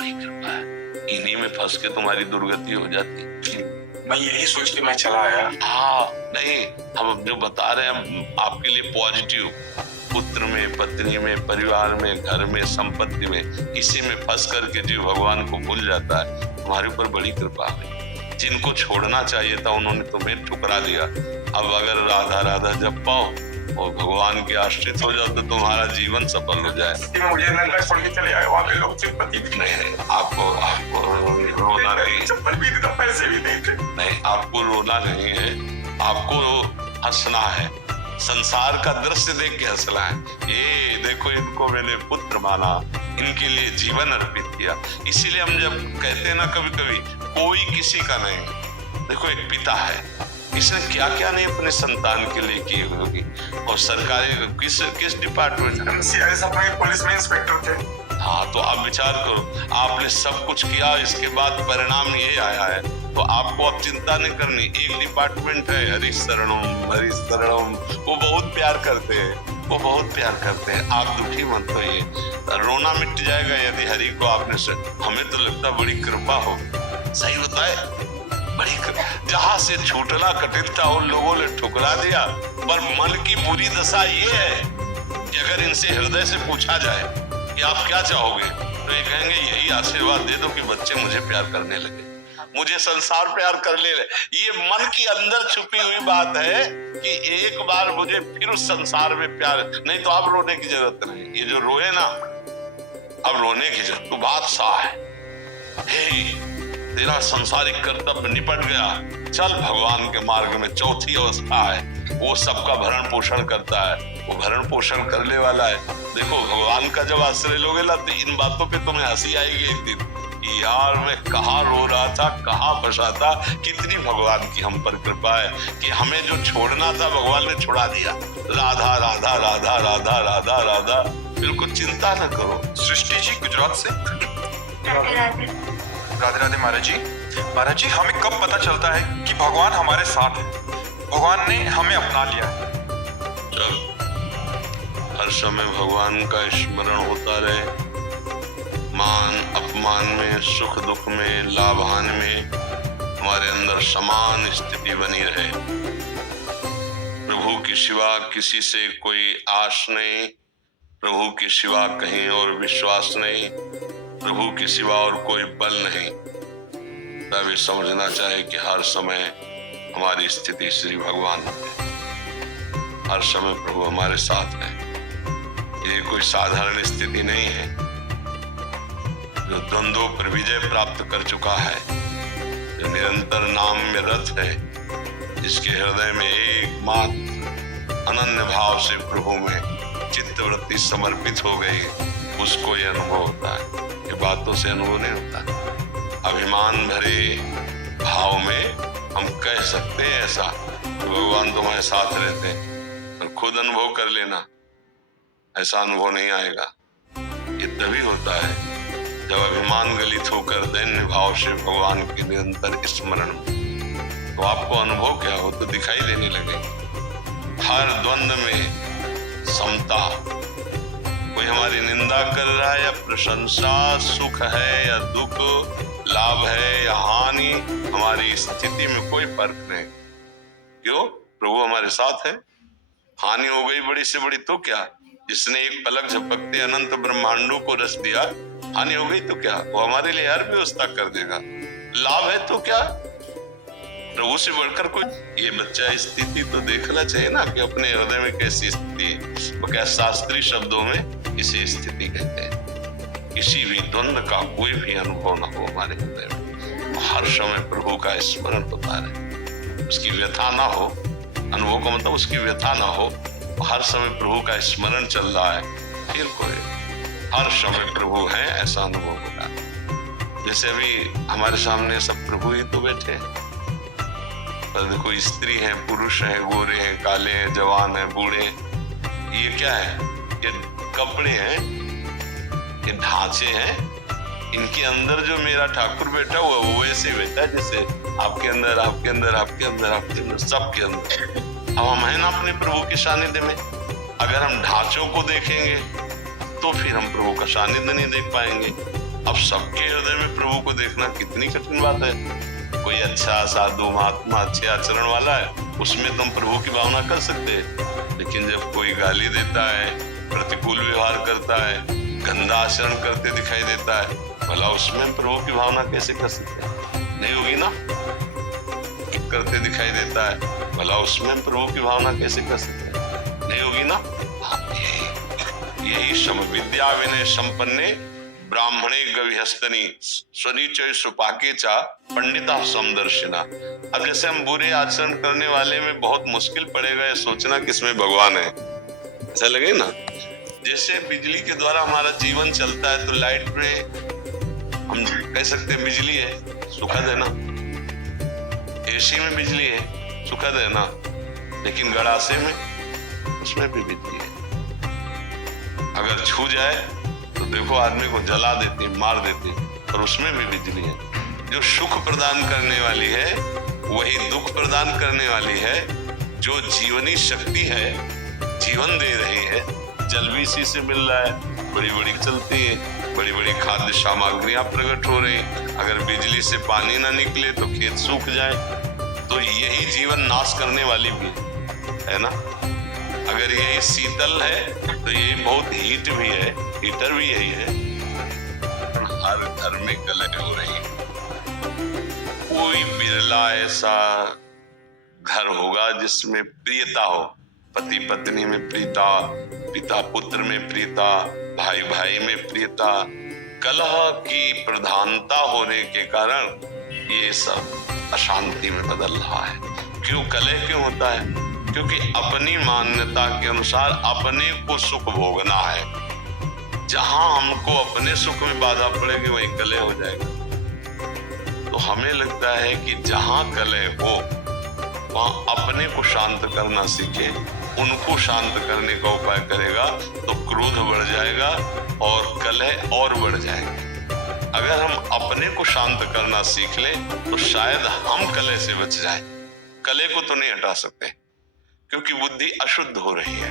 बड़ी कृपा है, इन्हीं में फंस के तुम्हारी दुर्गति हो जाती। मैं यही सोच के मैं चला आया। हाँ नहीं, हम जो बता रहे हैं आपके लिए पॉजिटिव, पुत्र में, पत्नी में, परिवार में, घर में, संपत्ति में, इसी में फंस करके जीव भगवान को भूल जाता है। तुम्हारे ऊपर बड़ी कृपा है। जिनको छोड़ना चाहिए था उन्होंने तुम्हें ठुकरा दिया। अब अगर राधा राधा जप पाओ और भगवान के आश्रित हो जाओ तो तुम्हारा जीवन सफल हो जाए। मुझे नंगा छोड़ के चले आए, वहाँ पे लोग चिंपति भी नहीं, आपको रोना नहीं, चप्पल भी नहीं था, पैसे भी नहीं थे। नहीं, आपको रोना नहीं है, आपको हंसना है। संसार का दृश्य देख के हंसना है। ये देखो, इनको मैंने पुत्र माना, इनके लिए जीवन अर्पित किया। इसीलिए हम जब कहते हैं ना कभी कभी कोई किसी का नहीं, देखो एक पिता है, इसने क्या क्या नहीं अपने संतान के लिए की होगी। और सरकारी किस डिपार्टमेंट में, पुलिस में इंस्पेक्टर थे। हाँ, तो आप विचार करो, आपने सब कुछ किया, इसके बाद परिणाम ये आया है, तो आपको अब चिंता नहीं करनी। एक डिपार्टमेंट है हरि शरणम, हरि शरणम, वो बहुत प्यार करते हैं, वो बहुत प्यार करते हैं। आप दुखी मत होइए, रोना मिट जाएगा यदि हरि को आपने हमें तो लगता बड़ी कृपा हो। सही होता है, बड़ी जहां से छूटना कठिन था उन लोगों ने ठुकरा दिया। पर मन की बुरी दशा ये है कि अगर इनसे हृदय से पूछा जाए कि आप क्या चाहोगे, तो ये कहेंगे यही आशीर्वाद दे दो कि बच्चे मुझे प्यार करने लगे, मुझे संसार प्यार कर ले। ये मन की अंदर छुपी हुई बात है कि एक बार मुझे फिर उस संसार में प्यार, नहीं तो अब रोने की जरूरत नहीं। ये जो रोए ना, अब रोने की जरूरत, तो बात सा है, तेरा संसारिक कर्तव्य निपट गया, चल भगवान के मार्ग में। चौथी अवस्था है, वो सबका भरण पोषण करता है, वो भरण पोषण करने वाला है। देखो, भगवान का जब आश्रय लोगे ना तो इन बातों पे तुम्हें हंसी आएगी एक दिन, यार मैं कहाँ रो रहा था, कहाँ फंसा था। कितनी भगवान की हम पर कृपा है कि हमें जो छोड़ना था भगवान ने छुड़ा दिया। राधा राधा राधा राधा राधा राधा, बिल्कुल चिंता न करो। सृष्टि जी गुजरात से। राधे राधे। राधे राधे महाराज जी। महाराज जी, हमें कब पता चलता है कि भगवान हमारे साथ है, भगवान ने हमें अपना लिया है? चल, हर समय भगवान का स्मरण होता रहे, मान अपमान में, सुख दुख में, लाभ हानि में हमारे अंदर समान स्थिति बनी रहे। प्रभु के सिवा किसी से कोई आस नहीं, प्रभु के सिवा कहीं और विश्वास नहीं, प्रभु के सिवा और कोई बल नहीं। तब ये समझना चाहिए कि हर समय हमारी स्थिति श्री भगवान है, हर समय प्रभु हमारे साथ है। ये कोई साधारण स्थिति नहीं है। जो द्वंद्वों पर विजय प्राप्त कर चुका है, जो निरंतर नाम में रत है, जिसके हृदय में एकमात्र अनन्य भाव से प्रभु में चित्तवृत्ति समर्पित हो गई, उसको ये अनुभव होता है। ये बातों से अनुभव नहीं होता। अभिमान भरे भाव में हम कह सकते हैं ऐसा कि भगवान तुम्हारे साथ रहते हैं, पर खुद अनुभव कर लेना, ऐसा अनुभव नहीं आएगा। ये तभी होता है जब अभिमान गलित होकर दैन्य भाव से भगवान के निरंतर स्मरण, तो आपको अनुभव क्या हो तो दिखाई देने लगे। हर द्वंद्व में समता, कोई हमारी निंदा कर रहा है या प्रशंसा, सुख है या दुख, लाभ है या हानि, हमारी स्थिति में कोई फर्क नहीं। क्यों? प्रभु हमारे साथ है। हानि हो गई बड़ी से बड़ी तो क्या, जिसने एक पलक झपकते अनंत ब्रह्मांडों को रच दिया, हानि हो गई तो क्या, वो हमारे लिए हर व्यवस्था कर देगा। लाभ है तो क्या, प्रभु से बढ़कर कोई। ये बच्चा स्थिति तो देखना चाहिए ना कि अपने हृदय में कैसी स्थिति है। वो क्या शास्त्रीय शब्दों में इसे स्थिति कहते हैं। किसी भी द्वंद्व का कोई भी अनुभव न हो हमारे हृदय में, हर समय प्रभु का स्मरण होता रहे, उसकी व्यथा ना हो। अनुभव का मतलब उसकी व्यथा ना हो, हर समय प्रभु का स्मरण चल रहा है, फिर कोई हर समय प्रभु है ऐसा अनुभव होगा। जैसे अभी हमारे सामने सब प्रभु ही तो बैठे हैं, पर देखो स्त्री हैं, पुरुष हैं, गोरे हैं, काले हैं, जवान हैं, बूढ़े हैं। ये क्या है? ये कपड़े हैं, ये ढांचे हैं। इनके अंदर जो मेरा ठाकुर बैठा हुआ है वो वैसे बैठा है जैसे आपके अंदर, आपके अंदर, आपके अंदर, आपके अंदर, सबके अंदर। अब हम है ना अपने प्रभु के सानिध्य में। अगर हम ढांचों को देखेंगे तो फिर हम प्रभु का सानिध्य नहीं देख पाएंगे। अब सबके हृदय में प्रभु को देखना कितनी कठिन बात है। कोई अच्छा साधु महात्मा अच्छे आचरण वाला है, उसमें तुम प्रभु की भावना कर सकते हैं, लेकिन जब कोई गाली देता है, प्रतिकूल व्यवहार करता है, गंदा आचरण करते दिखाई देता है, भला उसमें प्रभु की भावना कैसे कर सकते हैं? नहीं होगी ना। करते दिखाई देता है, भला उसमें प्रभु की भावना कैसे कर सकते हैं? नहीं होगी ना। यही सम विद्या विनय संपन्ने ब्राह्मणे गविहस्तनी स्वनिचय सुपाके चा पंडिता समदर्शिना। अब जैसे हम बुरे आचरण करने वाले में बहुत मुश्किल पड़ेगा ये सोचना किसमें भगवान है, ऐसा लगे ना। जैसे बिजली के द्वारा हमारा जीवन चलता है, तो लाइट में हम कह सकते हैं बिजली है, सुखद है ना। एसी में बिजली है, सुखद है ना। लेकिन गड़ासे में, उसमें भी बिजली है। अगर छू जाए तो देखो आदमी को जला देती, मार देती, और उसमें भी बिजली है। जो सुख प्रदान करने वाली है वही दुख प्रदान करने वाली है। जो जीवनी शक्ति है, जीवन दे रही है, जल भी इसी से मिल रहा है, बड़ी बड़ी चलती है, बड़ी बड़ी खाद्य सामग्रियां प्रकट हो रही। अगर बिजली से पानी ना निकले तो खेत सूख जाए, तो यही जीवन नाश करने वाली भी है ना। अगर यही शीतल है तो यही बहुत हीट भी है, हीटर भी यही है। हर घर में कलह हो रही है। कोई बिरला ऐसा घर होगा जिसमें प्रियता हो, पति पत्नी में प्रियता, पिता पुत्र में प्रियता, भाई भाई में प्रियता। कलह की प्रधानता होने के कारण ये सब अशांति में बदल रहा है। क्यों कलह क्यों होता है? क्योंकि अपनी मान्यता के अनुसार अपने को सुख भोगना है। जहां हमको अपने सुख में बाधा पड़ेगी वहीं कलह हो जाएगा। तो हमें लगता है कि जहां कलह हो वहां अपने को शांत करना सीखे, उनको शांत करने का उपाय करेगा तो क्रोध बढ़ जाएगा और कलह और बढ़ जाएगा। अगर हम अपने को शांत करना सीख लें तो शायद हम कलह से बच जाएं। कलह को तो नहीं हटा सकते क्योंकि बुद्धि अशुद्ध हो रही है।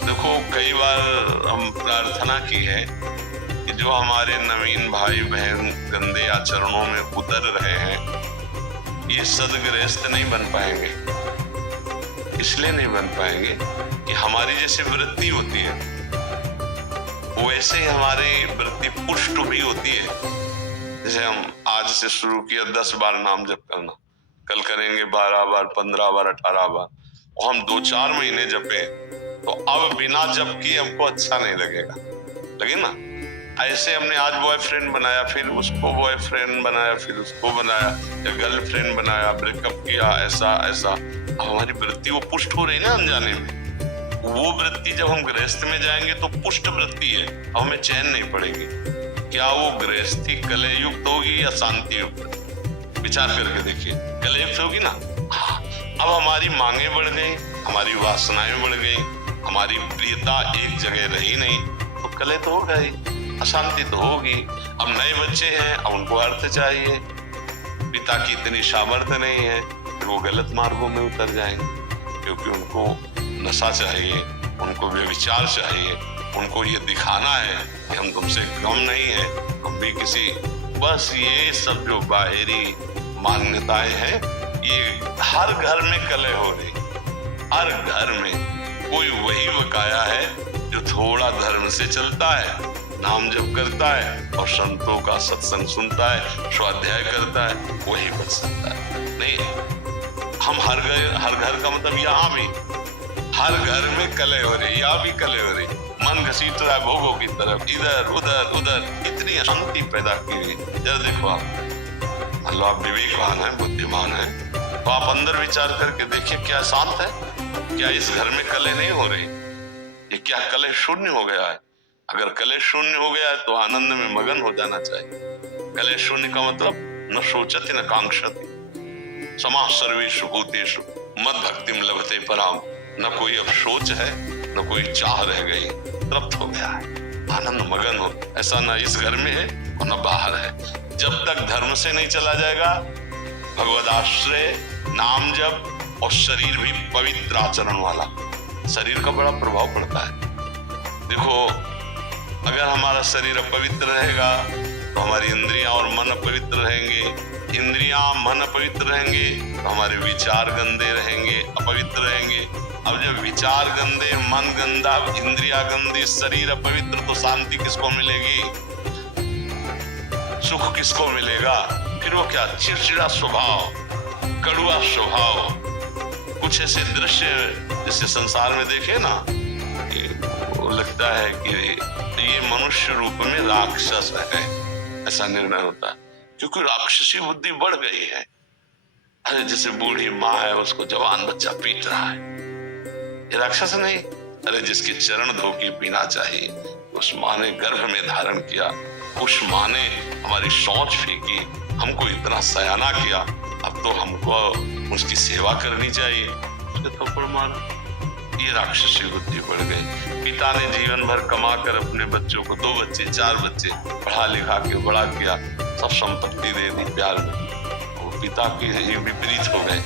देखो कई बार हम प्रार्थना की है कि जो हमारे नवीन भाई बहन गंदे आचरणों में उतर रहे हैं, ये सदगृहस्थ नहीं बन पाएंगे। इसलिए नहीं बन पाएंगे कि हमारी जैसे वृत्ति होती है वैसे ही हमारी वृत्ति पुष्ट भी होती है। जैसे हम आज से शुरू किया 10 बार नाम जप करना, कल करेंगे 12 बार, 15 बार, 18 बार, और हम 2-4 महीने जपे तो अब बिना जप किए हमको अच्छा नहीं लगेगा, लगे ना। ऐसे हमने आज बॉयफ्रेंड बनाया, फिर उसको बॉयफ्रेंड बनाया, फिर उसको बनाया, या गर्लफ्रेंड बनाया, ब्रेकअप किया, ऐसा ऐसा। अब हमारी वृत्ति वो पुष्ट हो रही ना अनजाने में। वो वृत्ति जब हम गृहस्थ में जाएंगे तो पुष्ट वृत्ति है, अब हमें चैन नहीं पड़ेगी। क्या वो गृहस्थी कलह युक्त होगी या शांति युक्त? विचार करके देखिए, कलह युक्त होगी ना। अब हमारी मांगे बढ़ गई, हमारी वासनाएं बढ़ गई, हमारी प्रियता एक जगह रही नहीं, तो कलह तो होगा ही, अशांति तो होगी। अब नए बच्चे हैं, अब उनको अर्थ चाहिए, पिता की इतनी सामर्थ्य नहीं है, फिर वो गलत मार्गों में उतर जाएंगे क्योंकि उनको नशा चाहिए, उनको व्यभिचार चाहिए, उनको ये दिखाना है कि हम तुमसे कम नहीं है, हम भी किसी। बस ये सब जो बाहरी मान्यताएं हैं, ये हर घर में कलह हो रही। हर घर में कोई वही बकाया है जो थोड़ा धर्म से चलता है, नाम जप करता है और संतों का सत्संग सुनता है, स्वाध्याय करता है, वही बच सकता है। नहीं, हम हर घर का मतलब यहाँ भी हर घर में कलह हो रही, यहाँ भी कलह हो रही। मन घसीट रहा है भोगों की तरफ, इधर उधर उधर, इतनी अशांति पैदा की हुई। जरा देखो आप, आप विवेकवान हैं, बुद्धिमान हैं, तो आप अंदर विचार करके देखिए क्या शांत है, क्या इस घर में कलह नहीं हो रही? ये क्या कलह शून्य हो गया है? अगर कलह शून्य हो गया है तो आनंद में मगन हो जाना चाहिए। कलह शून्य का मतलब न सोचति न कांक्षति, समाः सर्वेषु भूतेषु मद भक्तिम लभते पराम। न कोई अब सोच है, न कोई चाह रह गई, तृप्त हो गया है, आनंद मगन हो। ऐसा न इस घर में है और न बाहर है। जब तक धर्म से नहीं चला जाएगा, भगवद आश्रय, नाम जप और शरीर भी पवित्र आचरण वाला, शरीर का बड़ा प्रभाव पड़ता है। देखो अगर हमारा शरीर अपवित्र रहेगा तो हमारी इंद्रियां और मन अपवित्र रहेंगे, इंद्रियां मन अपवित्र रहेंगे तो हमारे विचार गंदे रहेंगे, अपवित्र रहेंगे। अब जब विचार गंदे, मन गंदा, इंद्रियां गंदी, शरीर अपवित्र, तो शांति किसको मिलेगी? सुख किसको मिलेगा? फिर वो क्या, चिड़चिड़ा स्वभाव, कड़ुआ स्वभाव, कुछ ऐसे दृश्य जैसे संसार में देखे ना, वो लगता है कि ये मनुष्य रूप में राक्षस है, ऐसा निर्णय होता है, क्योंकि राक्षसी बुद्धि बढ़ गई है। अरे जैसे बूढ़ी माँ है, उसको जवान बच्चा पीट रहा है, ये राक्षस नहीं। अरे जिसके चरण धो के पीना चाहिए, उस माँ ने गर्भ में धारण किया, उस माँ ने हमारी सोच फेंकी, हमको इतना सयाना किया, अब तो हमको उसकी सेवा करनी चाहिए, उसके थप्पड़ मारा। ये राक्षसी बुद्धि बढ़ गई। पिता ने जीवन भर कमा कर अपने बच्चों को 2 बच्चे 4 बच्चे पढ़ा लिखा के बड़ा किया, सब संपत्ति दे दी प्यार में, वो पिता के विपरीत हो गए।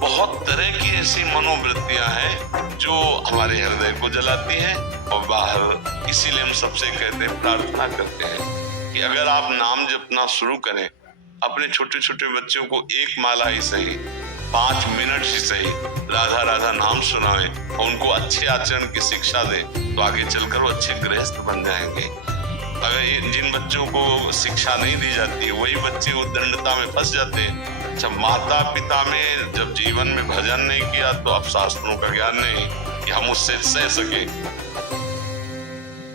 बहुत तरह की ऐसी मनोवृत्तियां हैं जो हमारे हृदय को जलाती हैं और बाहर। इसीलिए हम सबसे कहते हैं, प्रार्थना करते हैं कि अगर आप नाम जपना शुरू करें, अपने छोटे छोटे बच्चों को 1 माला ही सही, 5 मिनट ही सही राधा राधा नाम सुनाएं और उनको अच्छे आचरण की शिक्षा दें, तो आगे चलकर वो अच्छे गृहस्थ बन जाएंगे। अगर जिन बच्चों को शिक्षा नहीं दी जाती, वही बच्चे उद्दंडता में फंस जाते हैं। जब माता पिता में जब जीवन में भजन नहीं किया, तो अब शास्त्रों का ज्ञान नहीं कि हम उससे सह सके,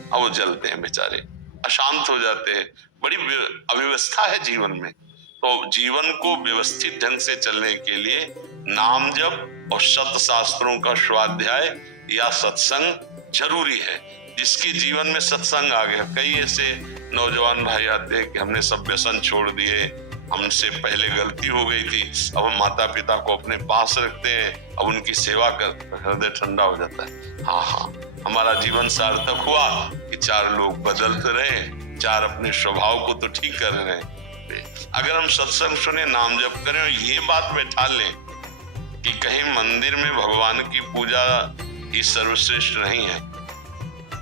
अब वो जलते हैं बेचारे, अशांत हो जाते हैं। बड़ी अव्यवस्था है जीवन में, तो जीवन को व्यवस्थित ढंग से चलने के लिए नाम जप और सत शास्त्रों का स्वाध्याय या सत्संग जरूरी है। जिसके जीवन में सत्संग आ गया, कई ऐसे नौजवान भाई आते हैं कि हमने सब व्यसन छोड़ दिए, हमसे पहले गलती हो गई थी, अब हम माता पिता को अपने पास रखते हैं, अब उनकी सेवा कर, हृदय ठंडा हो जाता है। हाँ, हमारा जीवन सार्थक हुआ कि 4 लोग बदलते रहे, 4 अपने स्वभाव को तो ठीक कर रहे हैं। अगर हम सत्संग सुने, नाम जप करें और ये बात बैठा लें कि कहीं मंदिर में भगवान की पूजा ही सर्वश्रेष्ठ नहीं है,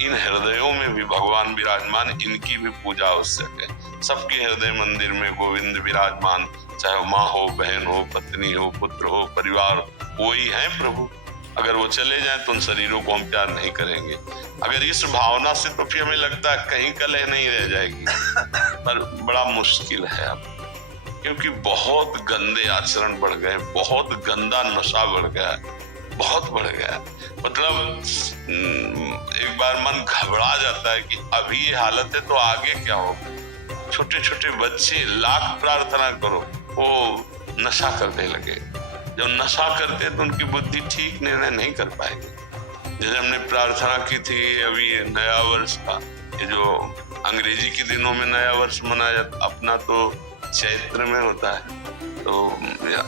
इन हृदयों में भी भगवान विराजमान, इनकी भी पूजा आवश्यक है। सबके हृदय मंदिर में गोविंद विराजमान, चाहे माँ हो, बहन हो, पत्नी हो, पुत्र हो, परिवार, वही है प्रभु। अगर वो चले जाएं तो उन शरीरों को हम प्यार नहीं करेंगे। अगर इस भावना से, तो फिर हमें लगता है कहीं कलह नहीं रह जाएगी, पर बड़ा मुश्किल है अब, क्योंकि बहुत गंदे आचरण बढ़ गए, बहुत गंदा नशा बढ़ गया, बहुत बढ़ गया। मतलब एक बार मन घबरा जाता है कि अभी ये हालत है तो आगे क्या होगा। छोटे छोटे बच्चे, लाख प्रार्थना करो, वो नशा करने लगे। जब नशा करते तो उनकी बुद्धि ठीक निर्णय नहीं कर पाएगी। जैसे हमने प्रार्थना की थी अभी नया वर्ष का, ये जो अंग्रेजी के दिनों में नया वर्ष मनाया जाता, अपना तो चैत्र में होता है, तो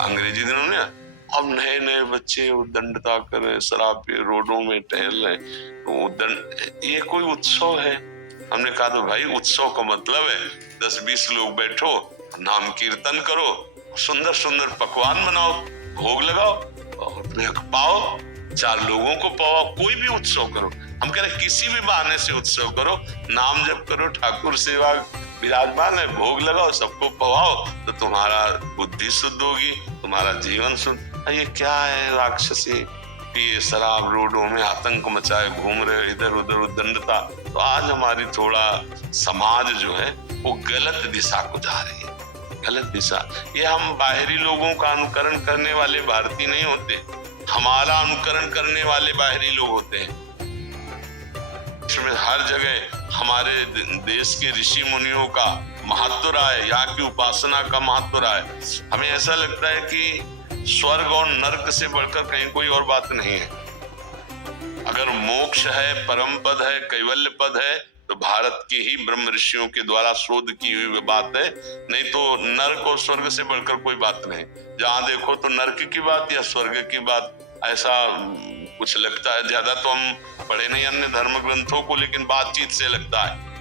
अंग्रेजी दिनों में अब नए नए बच्चे उद्दंडता कर रहे, शराब पे रोडों में टहल रहे, तो ये कोई उत्सव है? हमने कहा तो भाई उत्सव का मतलब है 10-20 लोग बैठो, नाम कीर्तन करो, सुंदर सुंदर पकवान बनाओ, भोग लगाओ, पाओ, 4 लोगों को पाओ, कोई भी उत्सव करो। हम कह रहे किसी भी बहाने से उत्सव करो, नाम जप करो, ठाकुर सेवा विराजमान है, भोग लगाओ, सबको पवाओ, तो तुम्हारा बुद्धि शुद्ध होगी, तुम्हारा जीवन शुद्ध। ये क्या है? राक्षसी पिए शराब, रोडों में आतंक मचाए घूम रहे, इधर उधर उद्दंडता। तो आज हमारी थोड़ा समाज जो है वो गलत दिशा को जा रही है, गलत दिशा। ये हम बाहरी लोगों का अनुकरण करने वाले भारतीय नहीं होते, हमारा अनुकरण करने वाले बाहरी लोग होते हैं। इसमें हर जगह हमारे देश के ऋषि मुनियों का महत्व रहा है, यहाँ की उपासना का महत्व रहा है। हमें ऐसा लगता है कि स्वर्ग और नरक से बढ़कर कहीं कोई और बात नहीं है। अगर मोक्ष है, परम पद है, कैवल्य पद है, तो भारत के ही ब्रह्म ऋषियों के द्वारा शोध की हुई बात है, नहीं तो नरक और स्वर्ग से बढ़कर कोई बात नहीं। जहाँ देखो तो नरक की बात या स्वर्ग की बात, ऐसा कुछ लगता है। ज्यादा तो हम पढ़े नहीं अन्य धर्म ग्रंथों को, लेकिन बातचीत से लगता है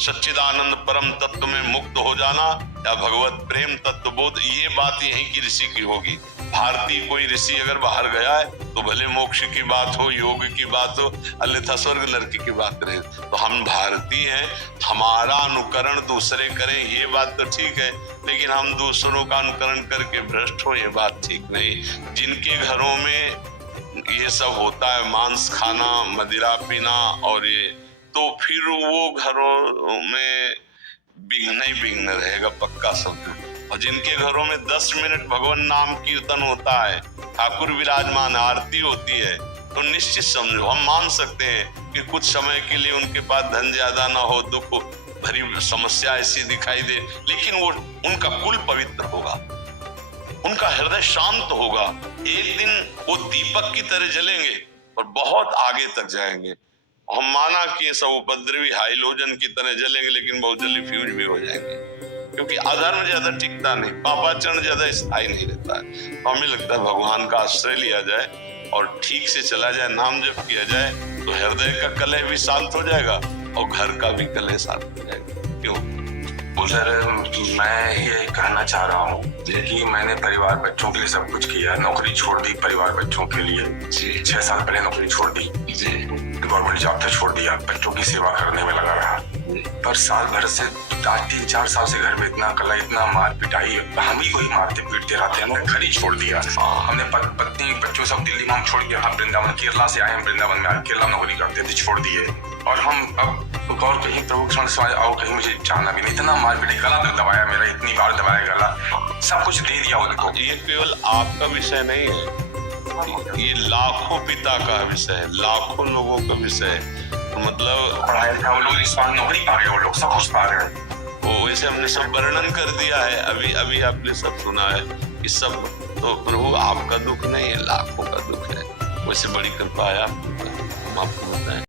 सच्चिदानंद परम तत्व में मुक्त हो जाना या भगवत प्रेम तत्व बोध, ये बात यहीं की ऋषि की होगी। भारतीय कोई ऋषि अगर बाहर गया है तो भले मोक्ष की बात हो, योग की बात हो, अन्यथा स्वर्ग नरक की बात रहे। तो हम भारतीय हैं, हमारा अनुकरण दूसरे करें ये बात तो ठीक है, लेकिन हम दूसरों का अनुकरण करके भ्रष्ट हो ये बात ठीक नहीं। जिनके घरों में ये सब होता है, मांस खाना, मदिरा पीना और ये, तो फिर वो घरों में विघ्न ही विघ्न रहेगा, पक्का समझो। और जिनके घरों में 10 मिनट भगवान नाम कीर्तन होता है, ठाकुर विराजमान, आरती होती है, तो निश्चित समझो हम मान सकते हैं कि कुछ समय के लिए उनके पास धन ज्यादा ना हो, दुख भरी समस्या ऐसी दिखाई दे, लेकिन वो उनका कुल पवित्र होगा, उनका हृदय शांत होगा। एक दिन वो दीपक की तरह जलेंगे और बहुत आगे तक जाएंगे। हम माना कि ये सब उपद्रवी हाइलोजन की तरह जलेंगे, लेकिन बहुत जल्दी फ्यूज भी हो जाएंगे, क्योंकि अधर्म ज्यादा टिकता नहीं, पापाचरण ज्यादा स्थायी नहीं रहता है। हमें लगता है भगवान का आश्रय लिया जाए और ठीक से चला जाए, नाम जप किया जाए, तो हृदय का कलह भी शांत हो जाएगा और घर का भी कलह शांत हो जाएगा। क्यों? सर, मैं ये कहना चाह रहा हूँ कि मैंने परिवार बच्चों के लिए सब कुछ किया, नौकरी छोड़ दी परिवार बच्चों के लिए। 6 साल पहले नौकरी छोड़ दी, गवर्नमेंट जॉब तो छोड़ दिया, बच्चों की सेवा करने में लगा रहा। पर साल भर से आज 3-4 साल से घर में इतना कला, इतना मार पिटाई, हम ही को ही मारते पीटते रहते हैं। घर ही छोड़ दिया हमने, पत्नी बच्चों सब दिल्ली में हम छोड़ दिया। हम वृंदावन, केरला से आए, हम वृंदावन में केरला नौकरी करते थे, छोड़ दिए। और हम अब और कहीं प्रभु से और कहीं मुझे जाना भी नहीं। इतना मार पिटाई, गला तो दबाया मेरा, इतनी बार दबाया गला, सब कुछ दे दिया उनको। ये केवल आपका विषय नहीं है, ये लाखों पिता का विषय है, लाखों लोगों का विषय है। तो मतलब पढ़ाया था वो लोग, इस बार नौकरी पा गए, वो लोग सब कुछ पा गए। वो वैसे हमने सब वर्णन कर दिया है, अभी आपने सब सुना है कि सब, तो प्रभु आपका दुख नहीं है, लाखों का दुख है। वैसे बड़ी कृपा है, हम आपको बताएं।